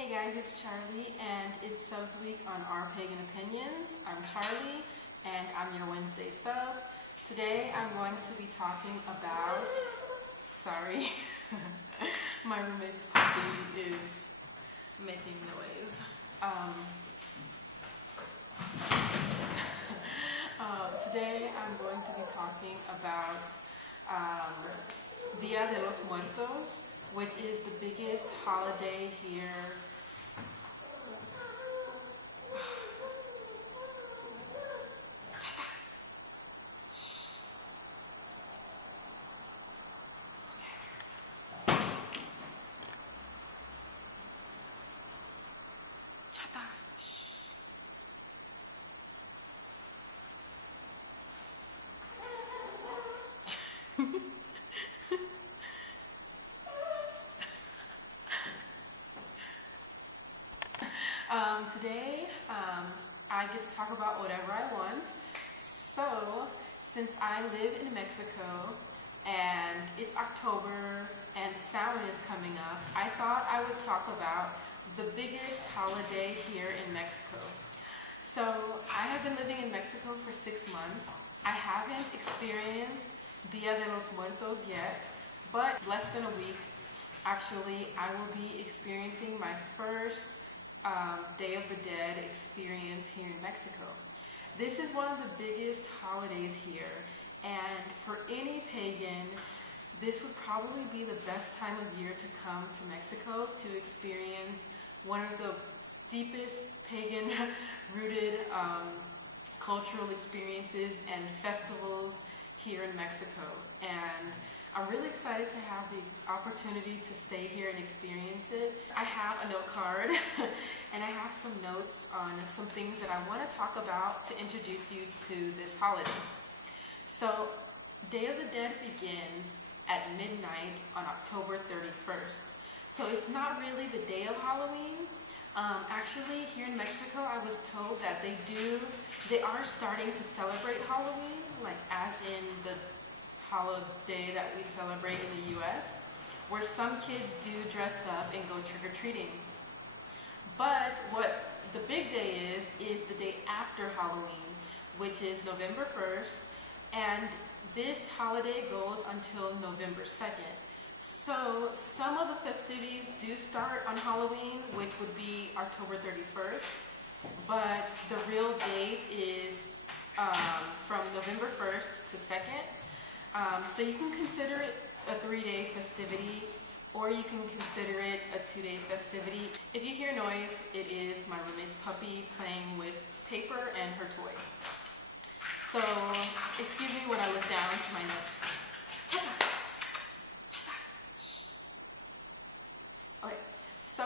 Hey guys, it's Charlie and it's Subs Week on Our Pagan Opinions. I'm Charlie and I'm your Wednesday sub. Today I'm going to be talking about, sorry, my roommate's puppy is making noise. Today I'm going to be talking about Dia de los Muertos, which is the biggest holiday here. Today, I get to talk about whatever I want. So, since I live in Mexico and it's October and Samhain is coming up, I thought I would talk about the biggest holiday here in Mexico. So, I have been living in Mexico for 6 months. I haven't experienced Dia de los Muertos yet, but less than a week, actually, I will be experiencing my first Day of the Dead experience here in Mexico. This is one of the biggest holidays here, and for any pagan, this would probably be the best time of year to come to Mexico to experience one of the deepest pagan rooted cultural experiences and festivals here in Mexico. And I'm really excited to have the opportunity to stay here and experience it. I have a note card and I have some notes on some things that I want to talk about to introduce you to this holiday. So, Day of the Dead begins at midnight on October 31st. So it's not really the day of Halloween. Actually, here in Mexico, I was told that they are starting to celebrate Halloween, like as in the holiday that we celebrate in the US, where some kids do dress up and go trick-or-treating. But what the big day is the day after Halloween, which is November 1st, and this holiday goes until November 2nd. So some of the festivities do start on Halloween, which would be October 31st, but the real date is from November 1st to 2nd. So you can consider it a 3-day festivity, or you can consider it a 2-day festivity. If you hear noise, it is my roommate's puppy playing with paper and her toy. So, excuse me when I look down to my notes. Okay, so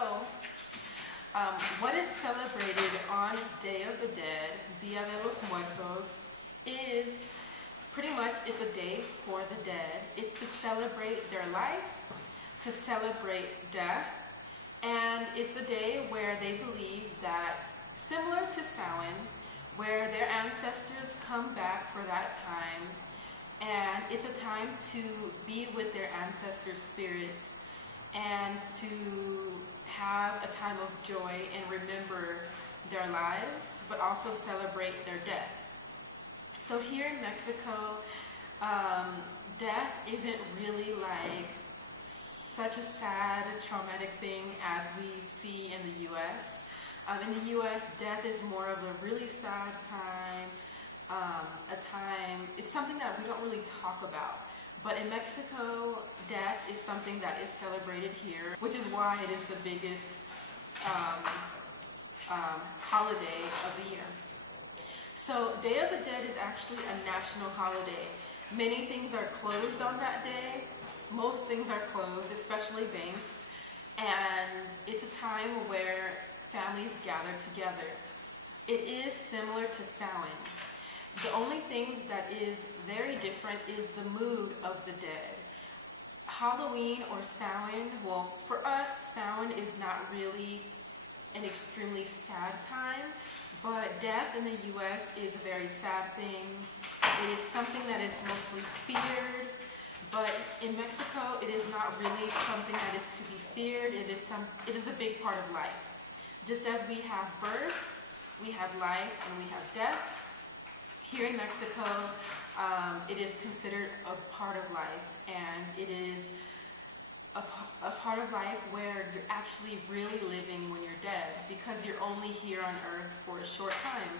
what is celebrated on Day of the Dead, Dia de los Muertos, is pretty much it's a day for the dead. It's to celebrate their life, to celebrate death, and it's a day where they believe that, similar to Samhain, where their ancestors come back for that time, and it's a time to be with their ancestors' spirits and to have a time of joy and remember their lives, but also celebrate their death. So here in Mexico, death isn't really like such a sad, traumatic thing as we see in the US. In the US, death is more of a really sad time, it's something that we don't really talk about. But in Mexico, death is something that is celebrated here, which is why it is the biggest holiday of the year. So, Day of the Dead is actually a national holiday. Many things are closed on that day. Most things are closed, especially banks. And it's a time where families gather together. It is similar to Samhain. The only thing that is very different is the mood of the dead. Halloween or Samhain, well, for us, Samhain is not really an extremely sad time. But death in the US is a very sad thing. It is something that is mostly feared, But in Mexico, it is not really something that is to be feared. It is a big part of life. Just as we have birth, we have life, and we have death. Here in Mexico, it is considered a part of life, and it is a part of life where you're actually really living when you're dead, because you're only here on earth for a short time.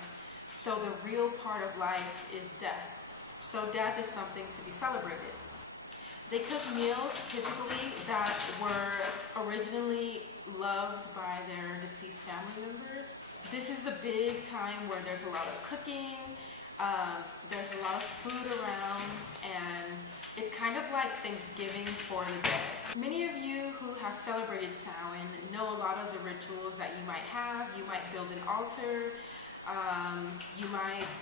So the real part of life is death. So death is something to be celebrated. They cook meals typically that were originally loved by their deceased family members. This is a big time where there's a lot of cooking, there's a lot of food around, and it's kind of like Thanksgiving for the dead. Many of you who have celebrated Samhain know a lot of the rituals that you might have. You might build an altar, you might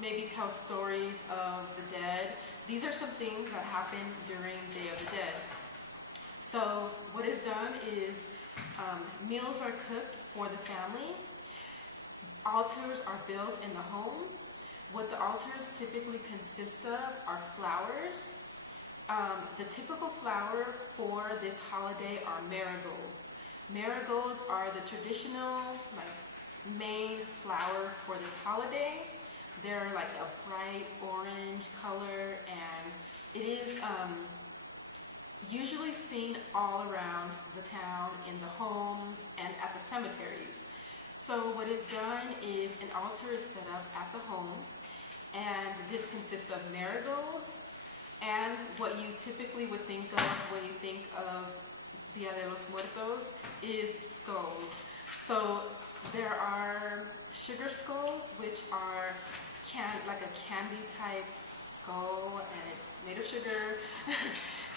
maybe tell stories of the dead. These are some things that happen during Day of the Dead. So what is done is meals are cooked for the family. Altars are built in the homes. What the altars typically consist of are flowers. The typical flower for this holiday are marigolds. Marigolds are the traditional main flower for this holiday. They're like a bright orange color, and it is usually seen all around the town, in the homes, and at the cemeteries. So what is done is an altar is set up at the home, and this consists of marigolds, and what you typically would think of when you think of Dia de los Muertos is skulls. So there are sugar skulls, which are like a candy type skull, and it's made of sugar.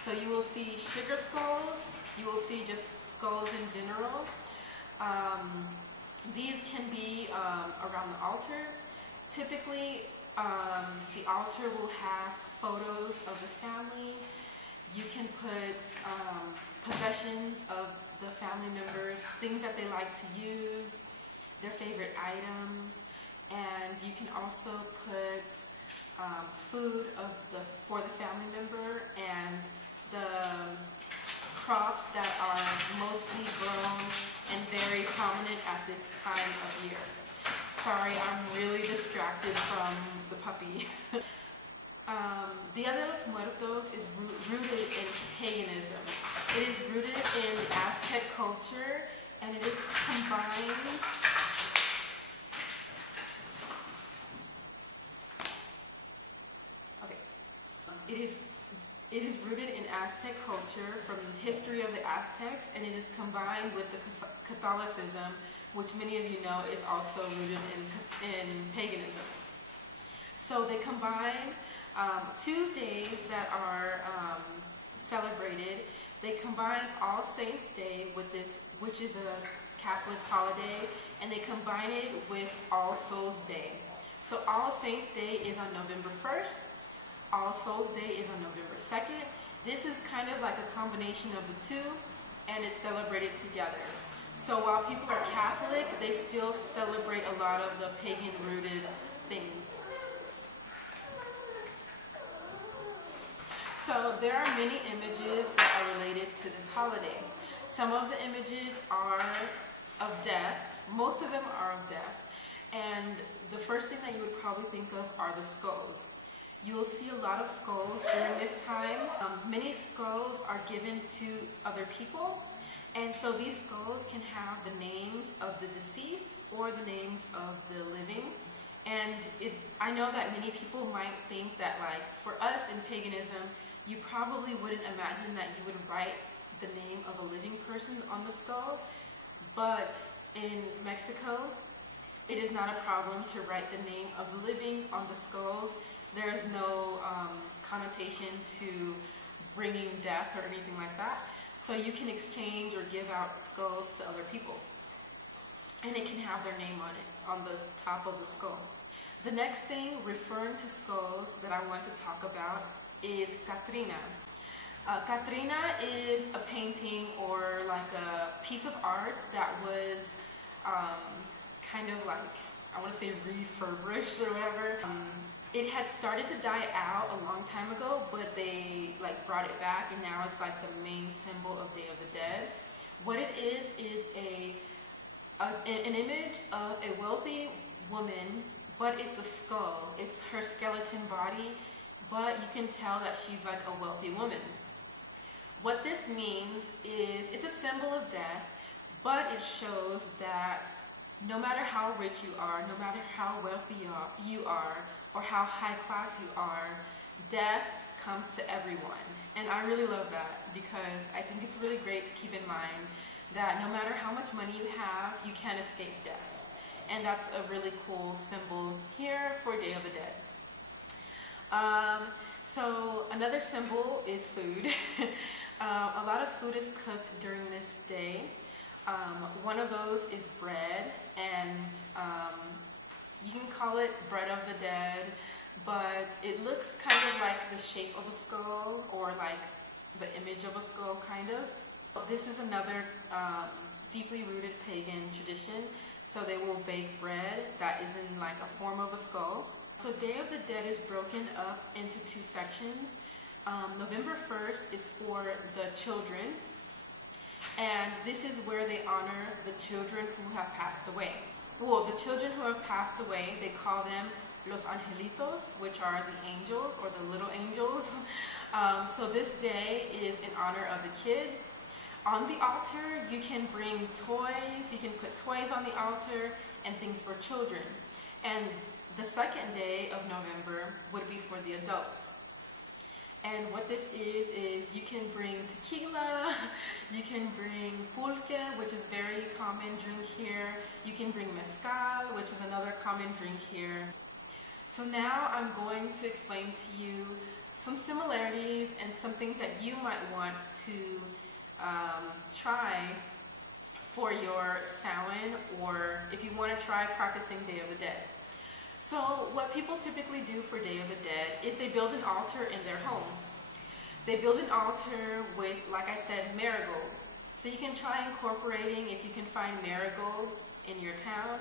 So you will see sugar skulls, you will see just skulls in general. These can be around the altar. Typically, the altar will have photos of the family. You can put possessions of the family members, things that they like to use, their favorite items, and you can also put food for the family member and the crops that are mostly grown and very prominent at this time of year. Sorry, I'm really distracted from the puppy. Dia de los Muertos is rooted in paganism. It is rooted in the Aztec culture, and it is combined It is rooted in Aztec culture from the history of the Aztecs, and it is combined with the Catholicism, which many of you know is also rooted in paganism. So they combine 2 days that are celebrated. They combine All Saints Day with this, which is a Catholic holiday, and they combine it with All Souls Day. So All Saints Day is on November 1st. All Souls Day is on November 2nd. This is kind of like a combination of the two, and it's celebrated together. So while people are Catholic, they still celebrate a lot of the pagan-rooted things. So there are many images that are related to this holiday. Some of the images are of death. Most of them are of death. And the first thing that you would probably think of are the skulls. You will see a lot of skulls during this time. Many skulls are given to other people, and so these skulls can have the names of the deceased or the names of the living. And I know that many people might think that, like, for us in paganism, you probably wouldn't imagine that you would write the name of a living person on the skull, but in Mexico, it is not a problem to write the name of the living on the skulls. There is no connotation to bringing death or anything like that. So you can exchange or give out skulls to other people. And it can have their name on it, on the top of the skull. The next thing referring to skulls that I want to talk about is Catrina. Catrina is a painting or like a piece of art that was kind of like, I want to say refurbished or whatever. It had started to die out a long time ago, but they like brought it back, and now it's like the main symbol of Day of the Dead. What it is an image of a wealthy woman, but it's a skull. It's her skeleton body, but you can tell that she's like a wealthy woman. What this means is it's a symbol of death, but it shows that no matter how rich you are, no matter how wealthy you are, or how high class you are, death comes to everyone. And I really love that because I think it's really great to keep in mind that no matter how much money you have, you can't escape death. And that's a really cool symbol here for Day of the Dead. So another symbol is food. A lot of food is cooked during this day. One of those is bread, and you can call it bread of the dead, but it looks kind of like the shape of a skull, or like the image of a skull, kind of. This is another deeply rooted pagan tradition. So they will bake bread that is in like a form of a skull. So Day of the Dead is broken up into two sections. November 1st is for the children, and this is where they honor the children who have passed away. Well, the children who have passed away, they call them Los Angelitos, which are the angels or the little angels. So this day is in honor of the kids. On the altar, you can bring toys, you can put toys on the altar and things for children. And the second day of November would be for the adults. And what this is you can bring tequila, you can bring pulque, which is a very common drink here. You can bring mezcal, which is another common drink here. So now I'm going to explain to you some similarities and some things that you might want to try for your Samhain, or if you want to try practicing Day of the Dead. So what people typically do for Day of the Dead is they build an altar in their home. They build an altar with, like I said, marigolds. So you can try incorporating, if you can find marigolds in your town.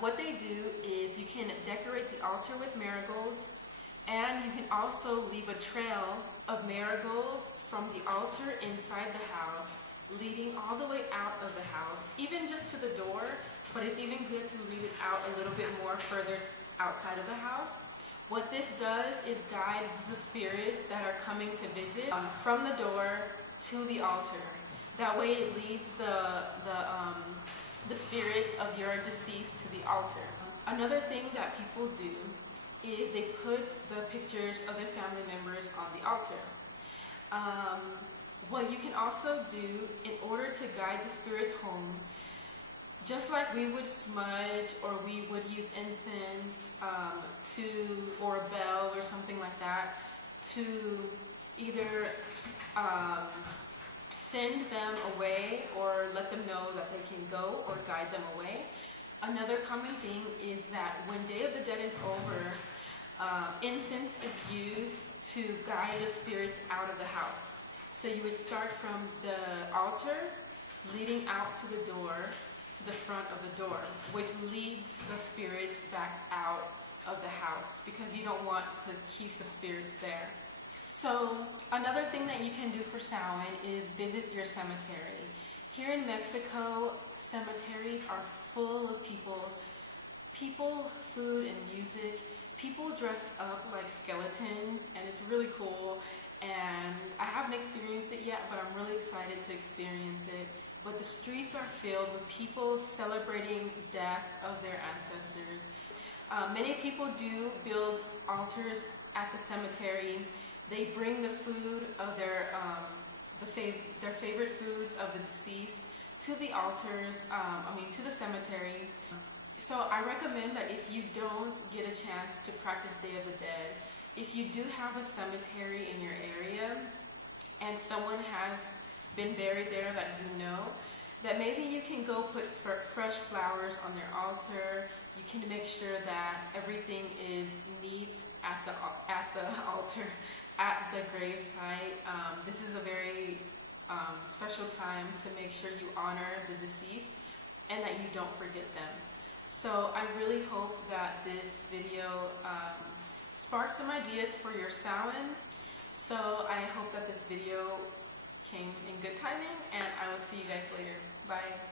What they do is you can decorate the altar with marigolds, and you can also leave a trail of marigolds from the altar inside the house, leading all the way out of the house, even just to the door, but it's even good to leave it out a little bit more further outside of the house. What this does is guide the spirits that are coming to visit from the door to the altar. That way it leads the spirits of your deceased to the altar. Another thing that people do is they put the pictures of their family members on the altar. What you can also do in order to guide the spirits home, just like we would smudge or we would use incense or a bell or something like that to either send them away or let them know that they can go or guide them away. Another common thing is that when Day of the Dead is over, incense is used to guide the spirits out of the house. So you would start from the altar, leading out to the door, to the front of the door, which leads the spirits back out of the house because you don't want to keep the spirits there. So another thing that you can do for Samhain is visit your cemetery. Here in Mexico, cemeteries are full of people, food, and music. People dress up like skeletons, and it's really cool. And I haven't experienced it yet, but I'm really excited to experience it. But the streets are filled with people celebrating death of their ancestors. Many people do build altars at the cemetery. They bring the food of their favorite foods of the deceased to the altars, to the cemetery. So I recommend that if you don't get a chance to practice Day of the Dead, if you do have a cemetery in your area and someone has been buried there that you know, that maybe you can go put fresh flowers on their altar. You can make sure that everything is neat at the altar, at the grave site. This is a very special time to make sure you honor the deceased and that you don't forget them. So I really hope that this video sparked some ideas for your Samhain. So I hope that this video came in good timing, and I will see you guys later. Bye.